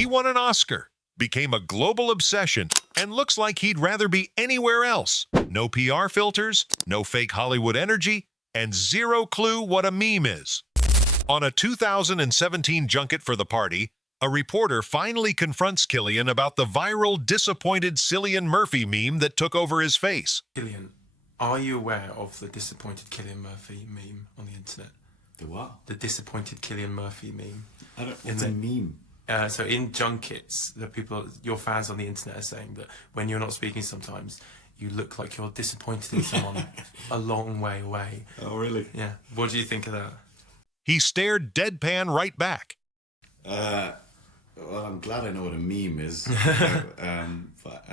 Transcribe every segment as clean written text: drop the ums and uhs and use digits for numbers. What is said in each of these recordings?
He won an Oscar, became a global obsession, and looks like he'd rather be anywhere else. No PR filters, no fake Hollywood energy, and zero clue what a meme is. On a 2017 junket for the party, a reporter finally confronts Cillian about the viral disappointed Cillian Murphy meme that took over his face. Cillian, are you aware of the disappointed Cillian Murphy meme on the internet? The what? The disappointed Cillian Murphy meme. It's a meme. So in junkets, the people, your fans on the internet are saying that when you're not speaking sometimes, you look like you're disappointed in someone a long way away. Oh, really? Yeah. What do you think of that? He stared deadpan right back. Well, I'm glad I know what a meme is. But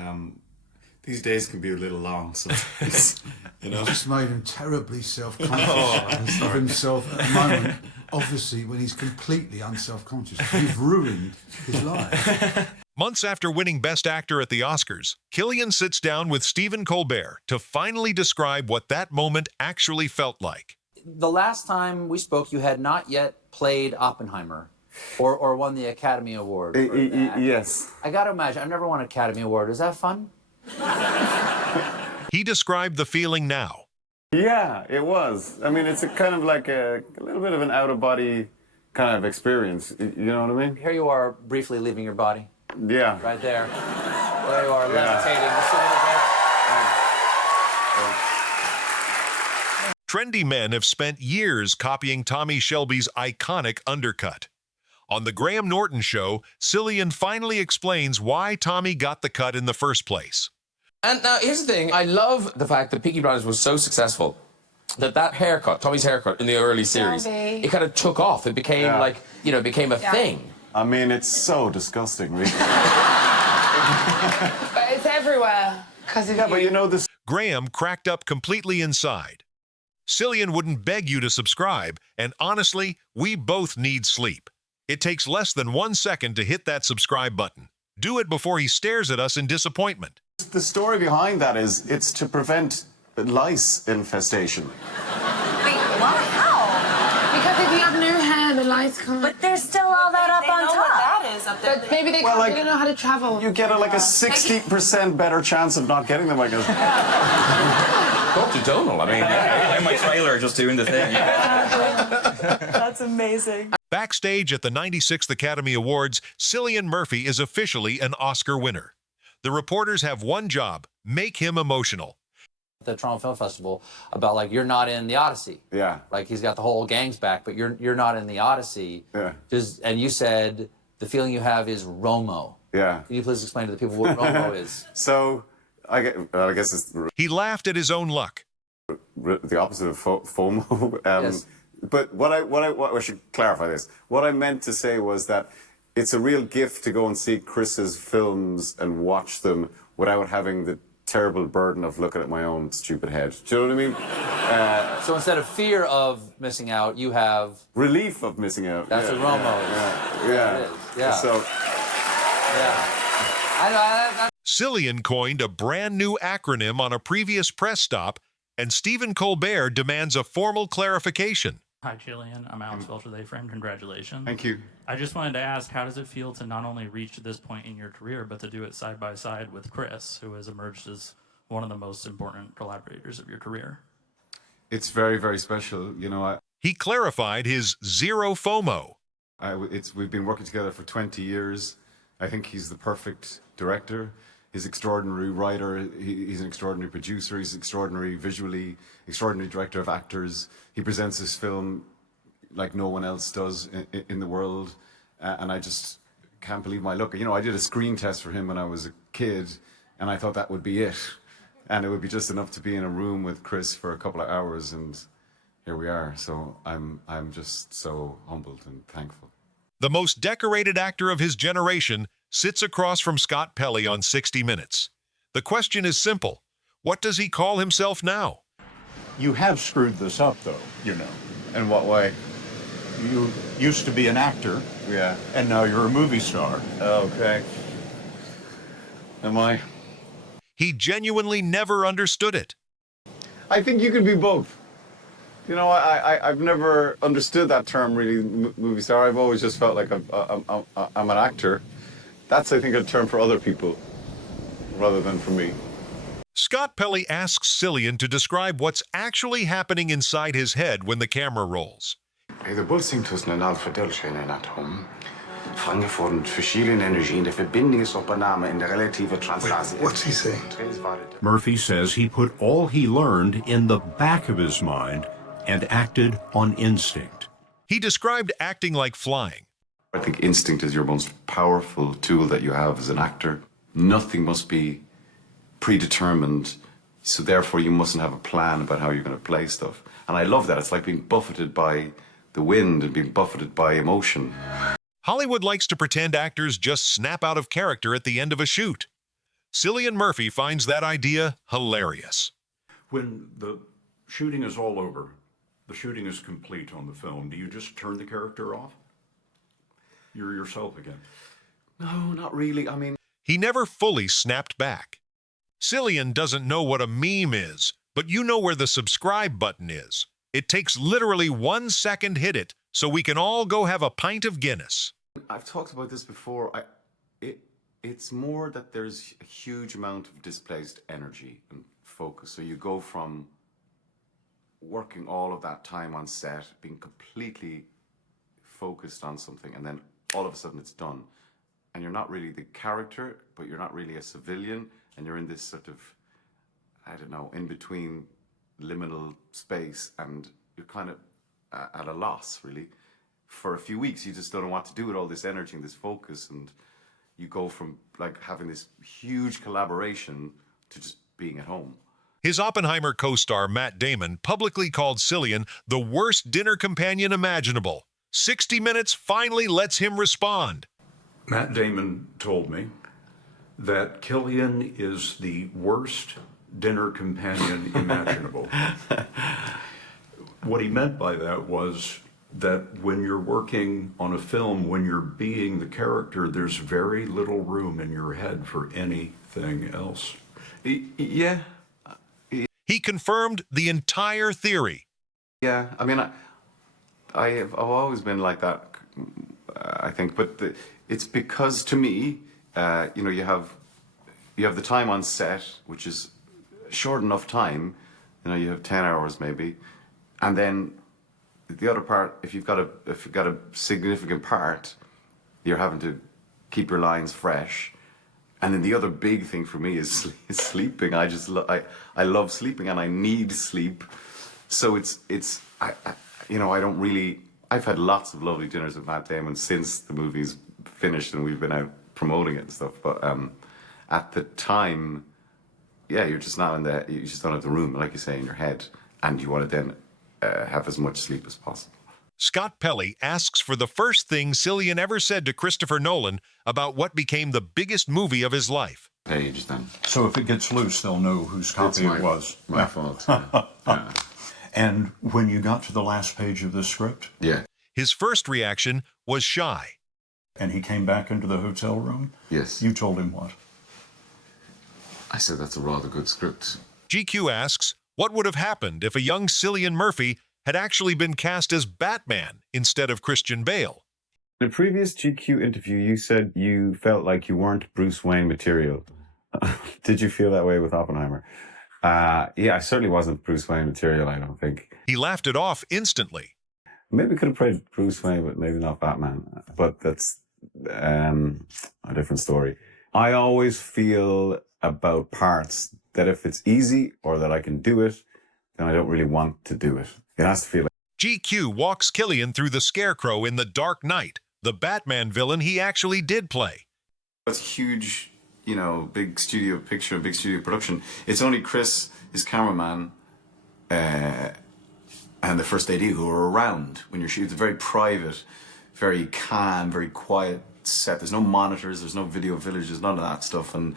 these days can be a little long, so you know. Just made him terribly self-conscious of himself at the moment. Obviously, when he's completely unself-conscious, you've ruined his life. Months after winning Best Actor at the Oscars, Cillian sits down with Stephen Colbert to finally describe what that moment actually felt like. The last time we spoke, you had not yet played Oppenheimer or won the Academy Award. Yes. I got to imagine, I've never won an Academy Award. Is that fun? He described the feeling now. Yeah, it was. I mean, it's a kind of like a little bit of an out-of-body kind of experience. You know what I mean? Here you are, briefly leaving your body. Yeah. Right there. There you are, levitating. Trendy men have spent years copying Tommy Shelby's iconic undercut. On The Graham Norton Show, Cillian finally explains why Tommy got the cut in the first place. And now, here's the thing. I love the fact that Peaky Blinders was so successful that haircut, Tommy's haircut in the early series, it kind of took off. It became like, you know, it became a thing. I mean, it's so disgusting, really. But it's everywhere. But you know this. Graham cracked up completely inside. Cillian wouldn't beg you to subscribe, and honestly, we both need sleep. It takes less than 1 second to hit that subscribe button. Do it before he stares at us in disappointment. The story behind that is it's to prevent lice infestation. Wait, what? How? Because if you have new hair, the lights can't. But there's still all that up on top. That is up there. But maybe they don't know how to travel. You get a 60% better chance of not getting them, I guess. Talk to Donald. I mean, I'm my trailer just doing the thing. That's amazing. Backstage at the 96th Academy Awards, Cillian Murphy is officially an Oscar winner. The reporters have one job: make him emotional. The Toronto Film Festival about like you're not in the Odyssey. Yeah. Like he's got the whole gang's back, but you're not in the Odyssey. Yeah. And you said the feeling you have is Romo. Yeah. Can you please explain to the people what Romo is? So, I guess it's He laughed at his own luck. the opposite of FOMO. Yes. But what I should clarify this. What I meant to say was that it's a real gift to go and see Chris's films and watch them without having the terrible burden of looking at my own stupid head. Do you know what I mean? So instead of fear of missing out, you have relief of missing out. That's what Romo is. Yeah. Yeah. So. Yeah. I Cillian coined a brand new acronym on a previous press stop, and Stephen Colbert demands a formal clarification. Hi, Cillian. I'm Alex Welch with A-Frame. Congratulations. Thank you. I just wanted to ask, how does it feel to not only reach this point in your career, but to do it side by side with Chris, who has emerged as one of the most important collaborators of your career? It's very, very special. You know, He clarified his zero FOMO. we've been working together for 20 years. I think he's the perfect director. He's an extraordinary writer. He's an extraordinary producer. He's extraordinary visually, extraordinary director of actors. He presents his film like no one else does in the world. And I just can't believe my luck. You know, I did a screen test for him when I was a kid, and I thought that would be it. And it would be just enough to be in a room with Chris for a couple of hours, and here we are. So I'm just so humbled and thankful. The most decorated actor of his generation sits across from Scott Pelley on 60 Minutes. The question is simple. What does he call himself now? You have screwed this up, though, you know. In what way? You used to be an actor. Yeah. And now you're a movie star. Okay. Am I? He genuinely never understood it. I think you can be both. You know, I've never understood that term, really, movie star. I've always just felt like I'm an actor. That's, I think, a term for other people rather than for me. Scott Pelley asks Cillian to describe what's actually happening inside his head when the camera rolls. De botsing tussen een aantal deeltjes en atoom vangen voor verschillende energieën de verbindingsopname in de relatieve translatie. What's he saying? Murphy says he put all he learned in the back of his mind and acted on instinct. He described acting like flying. I think instinct is your most powerful tool that you have as an actor. Nothing must be predetermined, so therefore you mustn't have a plan about how you're going to play stuff. And I love that. It's like being buffeted by the wind and being buffeted by emotion. Hollywood likes to pretend actors just snap out of character at the end of a shoot. Cillian Murphy finds that idea hilarious. When the shooting is all over, the shooting is complete on the film, do you just turn the character off? You're yourself again. No, not really. I mean, he never fully snapped back. Cillian doesn't know what a meme is, but you know where the subscribe button is. It takes literally 1 second hit it, so we can all go have a pint of Guinness. I've talked about this before. It's more that there's a huge amount of displaced energy and focus. So you go from working all of that time on set, being completely focused on something, and then all of a sudden it's done. And you're not really the character, but you're not really a civilian, and you're in this sort of, I don't know, in between liminal space, and you're kind of at a loss, really. For a few weeks, you just don't know what to do with all this energy and this focus, and you go from like having this huge collaboration to just being at home. His Oppenheimer co-star Matt Damon publicly called Cillian the worst dinner companion imaginable. 60 Minutes finally lets him respond. Matt Damon told me that Cillian is the worst dinner companion imaginable. What he meant by that was that when you're working on a film, when you're being the character, there's very little room in your head for anything else. Yeah. He confirmed the entire theory. Yeah, I mean, I've always been like that, I think, but it's because to me, you know, you have the time on set, which is short enough time, you know, you have 10 hours maybe, and then the other part, if you've got a significant part, you're having to keep your lines fresh. And then the other big thing for me is sleeping. I love sleeping and I need sleep. So you know, I don't really. I've had lots of lovely dinners with Matt Damon since the movie's finished and we've been out promoting it and stuff. But at the time, yeah, you're just not you just don't have the room, like you say, in your head, and you want to then have as much sleep as possible. Scott Pelley asks for the first thing Cillian ever said to Christopher Nolan about what became the biggest movie of his life. Page, then. So if it gets loose, they'll know whose copy it was. My fault. Yeah. And when you got to the last page of the script? Yeah. His first reaction was shy. And he came back into the hotel room? Yes. You told him what? I said that's a rather good script. GQ asks, what would have happened if a young Cillian Murphy had actually been cast as Batman instead of Christian Bale? In a previous GQ interview, you said you felt like you weren't Bruce Wayne material. Did you feel that way with Oppenheimer? Yeah, I certainly wasn't Bruce Wayne material, I don't think. He laughed it off instantly. Maybe could have played Bruce Wayne, but maybe not Batman. But that's a different story. I always feel about parts that if it's easy or that I can do it, then I don't really want to do it. It has to feel like... GQ walks Cillian through the Scarecrow in The Dark Knight, the Batman villain he actually did play. It's a huge, you know, big studio picture, big studio production. It's only Chris, his cameraman, and the first AD who are around when you're shooting. It's a very private, very calm, very quiet set. There's no monitors, there's no video village, there's none of that stuff. And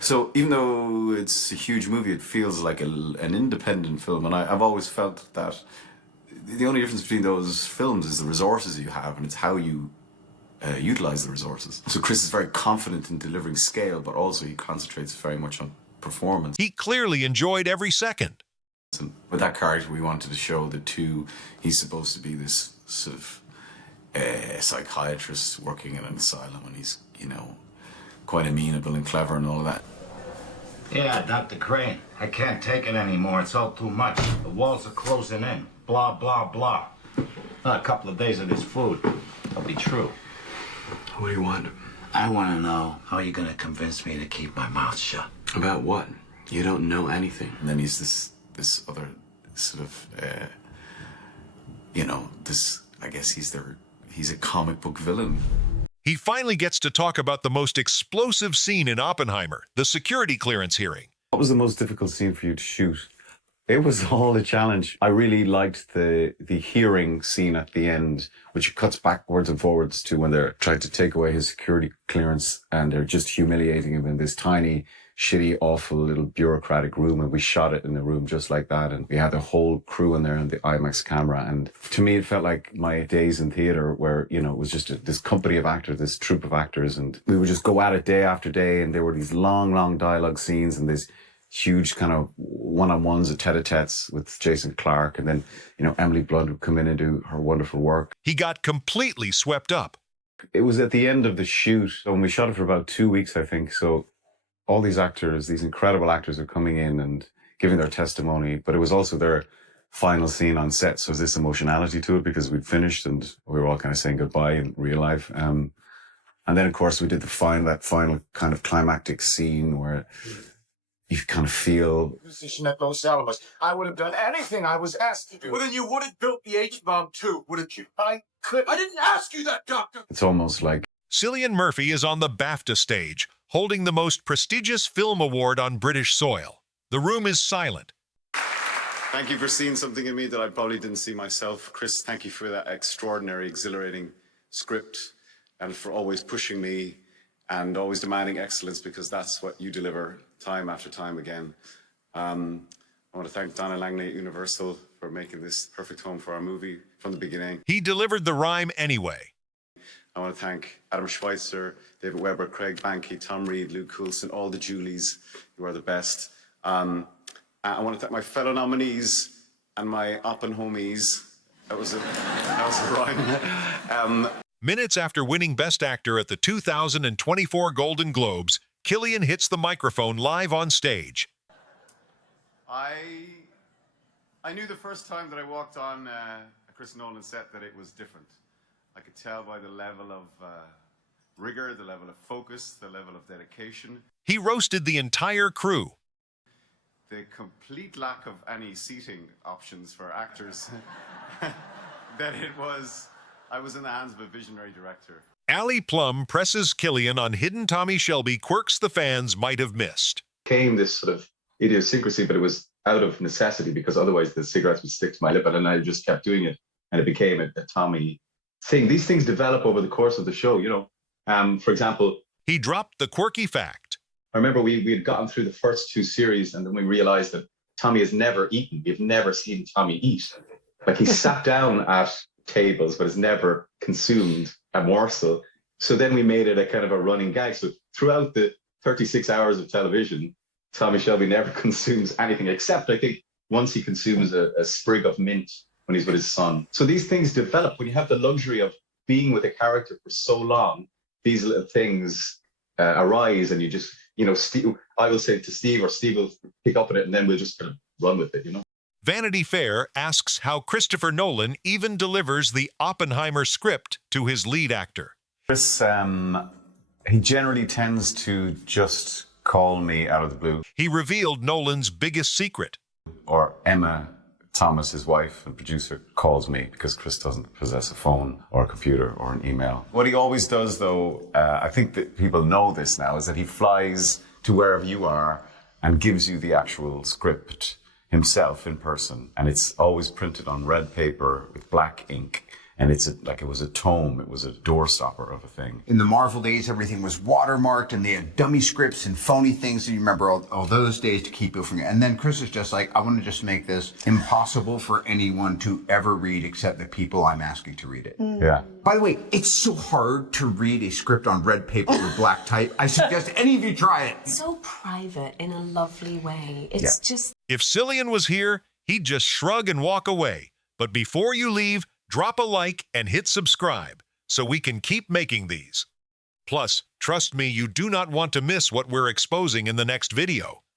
so even though it's a huge movie, it feels like an independent film. And I've always felt that the only difference between those films is the resources you have, and it's how you utilize the resources. So Chris is very confident in delivering scale, but also he concentrates very much on performance. He clearly enjoyed every second. With that character, we wanted to show the two. He's supposed to be this sort of psychiatrist working in an asylum, and he's, you know, quite amenable and clever and all of that. Yeah, Dr. Crane. I can't take it anymore. It's all too much. The walls are closing in. Blah, blah, blah. A couple of days of this food. It'll be true. What do you want? I want to know how you're going to convince me to keep my mouth shut. About what? You don't know anything. And then he's this other sort of, I guess he's a comic book villain. He finally gets to talk about the most explosive scene in Oppenheimer, the security clearance hearing. What was the most difficult scene for you to shoot? It was all a challenge. I really liked the hearing scene at the end, which cuts backwards and forwards to when they're trying to take away his security clearance and they're just humiliating him in this tiny, shitty, awful little bureaucratic room. And we shot it in a room just like that. And we had the whole crew in there and the IMAX camera. And to me, it felt like my days in theater where, it was just this company of actors, this troupe of actors. And we would just go at it day after day. And there were these long, long dialogue scenes and this huge kind of one-on-ones, tete-a-tetes with Jason Clarke. And then, Emily Blunt would come in and do her wonderful work. He got completely swept up. It was at the end of the shoot, and we shot it for about 2 weeks, I think. So all these actors, these incredible actors are coming in and giving their testimony, but it was also their final scene on set. So there's this emotionality to it because we'd finished and we were all kind of saying goodbye in real life. And then, of course, we did that final kind of climactic scene where you kind of feel... Position at Los Alamos. I would have done anything I was asked to do. Well, then you would have built the H-bomb too, wouldn't you? I could. I didn't ask you that, Doctor. It's almost like... Cillian Murphy is on the BAFTA stage, holding the most prestigious film award on British soil. The room is silent. Thank you for seeing something in me that I probably didn't see myself. Chris, thank you for that extraordinary, exhilarating script and for always pushing me and always demanding excellence, because that's what you deliver time after time again. I want to thank Donna Langley at Universal for making this perfect home for our movie from the beginning. He delivered the rhyme anyway. I want to thank Adam Schweitzer, David Weber, Craig Banke, Tom Reed, Luke Coulson, all the Julies. You are the best. I want to thank my fellow nominees and my Oppen homies. That was a rhyme. Minutes after winning Best Actor at the 2024 Golden Globes, Cillian hits the microphone live on stage. I knew the first time that I walked on a Chris Nolan set that it was different. I could tell by the level of rigor, the level of focus, the level of dedication. He roasted the entire crew. The complete lack of any seating options for actors. I was in the hands of a visionary director. Ali Plum presses Cillian on hidden Tommy Shelby quirks the fans might have missed. Came this sort of idiosyncrasy, but it was out of necessity because otherwise the cigarettes would stick to my lip, and I just kept doing it, and it became a Tommy thing. These things develop over the course of the show, For example, he dropped the quirky fact. I remember we had gotten through the first 2 series, and then we realized that Tommy has never eaten. We've never seen Tommy eat. Like, he sat down at tables, but has never consumed a morsel. So then we made it a kind of a running gag. So throughout the 36 hours of television, Tommy Shelby never consumes anything, except I think once he consumes a sprig of mint when he's with his son. So these things develop when you have the luxury of being with a character for so long. These little things arise, and you just, I will say it to Steve, or Steve will pick up on it, and then we'll just kind of run with it, Vanity Fair asks how Christopher Nolan even delivers the Oppenheimer script to his lead actor. Chris, he generally tends to just call me out of the blue. He revealed Nolan's biggest secret. Or Emma Thomas, his wife and producer, calls me because Chris doesn't possess a phone or a computer or an email. What he always does, though, I think that people know this now, is that he flies to wherever you are and gives you the actual script himself in person. And it's always printed on red paper with black ink. And it was a tome, it was a doorstopper of a thing. In the Marvel days, everything was watermarked, and they had dummy scripts and phony things. And you remember all those days to keep it from you. And then Chris is just like, I want to just make this impossible for anyone to ever read except the people I'm asking to read it. Yeah. By the way, it's so hard to read a script on red paper with black type. I suggest any of you try it. So private in a lovely way. It's just... If Cillian was here, he'd just shrug and walk away. But before you leave, drop a like and hit subscribe so we can keep making these. Plus, trust me, you do not want to miss what we're exposing in the next video.